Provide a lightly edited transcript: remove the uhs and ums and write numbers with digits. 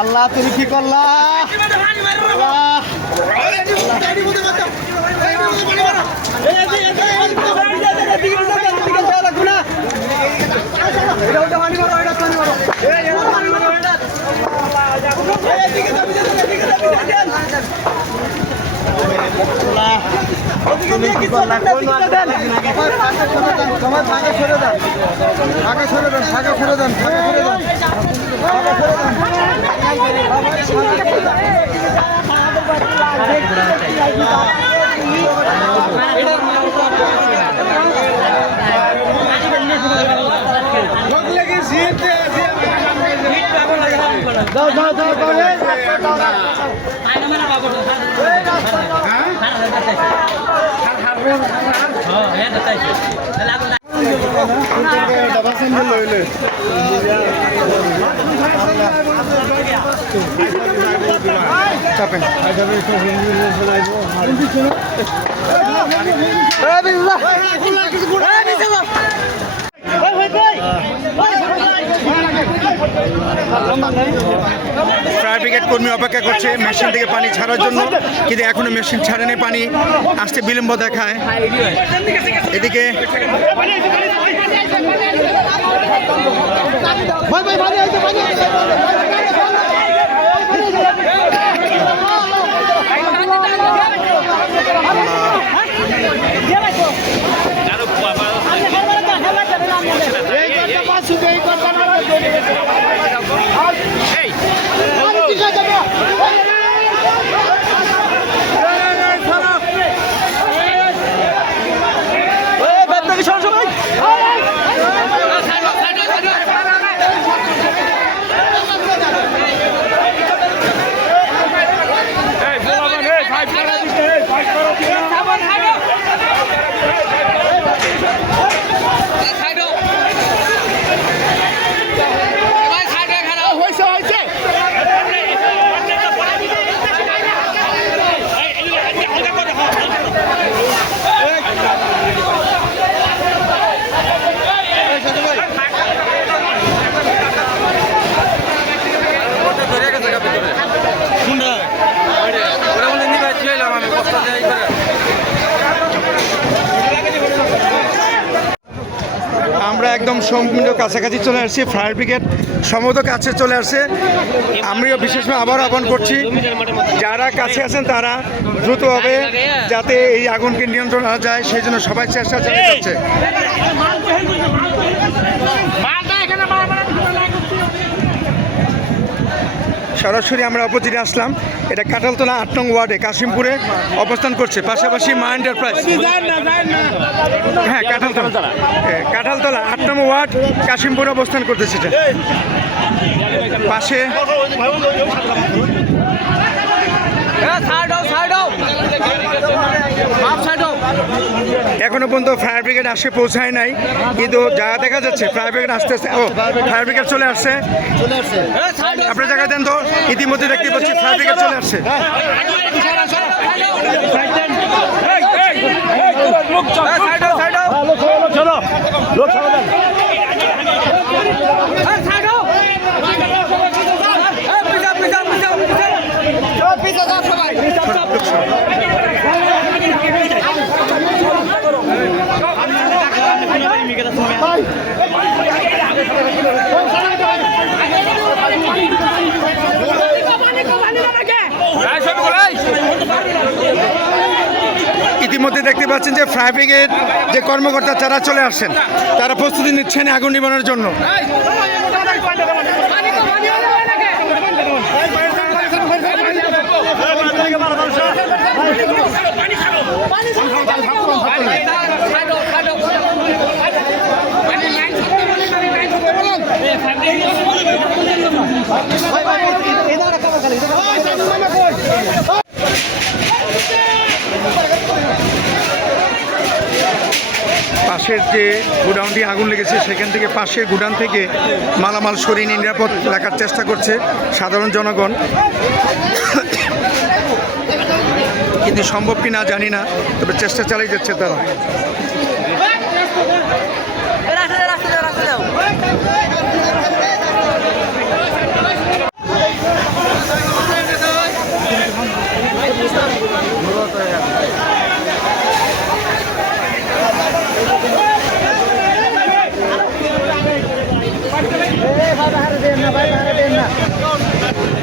আল্লাহ তুমি কি করলা? ফায়ার ব্রিগেড কর্মী অপেক্ষা করছে মেশিন থেকে পানি ছাড়ার জন্য, কিন্তু এখনো মেশিন ছাড়েনি, পানি আসতে বিলম্ব দেখায়। এদিকে আমরা একদম সম্পূর্ণ কাছাকাছি চলে আসছি। ফায়ার ব্রিগেড সম্ভবত কাছে চলে আসছে। আমিও বিশেষভাবে আবার আহ্বান করছি, যারা কাছে আছেন তারা দ্রুতভাবে যাতে এই আগুনকে নিয়ন্ত্রণ করা যায় সেই জন্য সবাই চেষ্টা চালিয়ে যাচ্ছে। সরাসরি আমরা অপোজিটে আসলাম। এটা কাঁঠালতলা ৮ নং ওয়ার্ডে কাশিমপুরে অবস্থান করছে, পাশাপাশি মা এন্টারপ্রাইজ। হ্যাঁ, কাঁঠালতলা ৮ নং ওয়ার্ড কাশিমপুরে অবস্থান করতেছে। পাশে এখনো পর্যন্ত ফায়ার ব্রিগেড আসে পৌঁছায় নাই, কিন্তু যা দেখা যাচ্ছে ফায়ার ব্রিগেড আসতেছে। ও, ফায়ার ব্রিগেড চলে আসছে। আপনার জায়গায় দেন তো, ইতিমধ্যে দেখতে পাচ্ছি ফায়ার ব্রিগেড চলে আসছে। ইতিমধ্যে দেখতে পাচ্ছেন যে ফায়ার ব্রিগেড যে কর্মকর্তা যারা চলে আসছেন, তারা প্রস্তুতি নিচ্ছেন আগুন নিবানোর জন্য। পাশের যে গোডাউনটি আগুন লেগেছে সেখান থেকে পাশের গোডাউন থেকে মালামাল সরিয়ে নিরাপদ রাখার চেষ্টা করছে সাধারণ জনগণ, কিন্তু সম্ভব কি না জানি না, তবে চেষ্টা চালিয়ে যাচ্ছে তারা। না ভাই বাইরে দেন না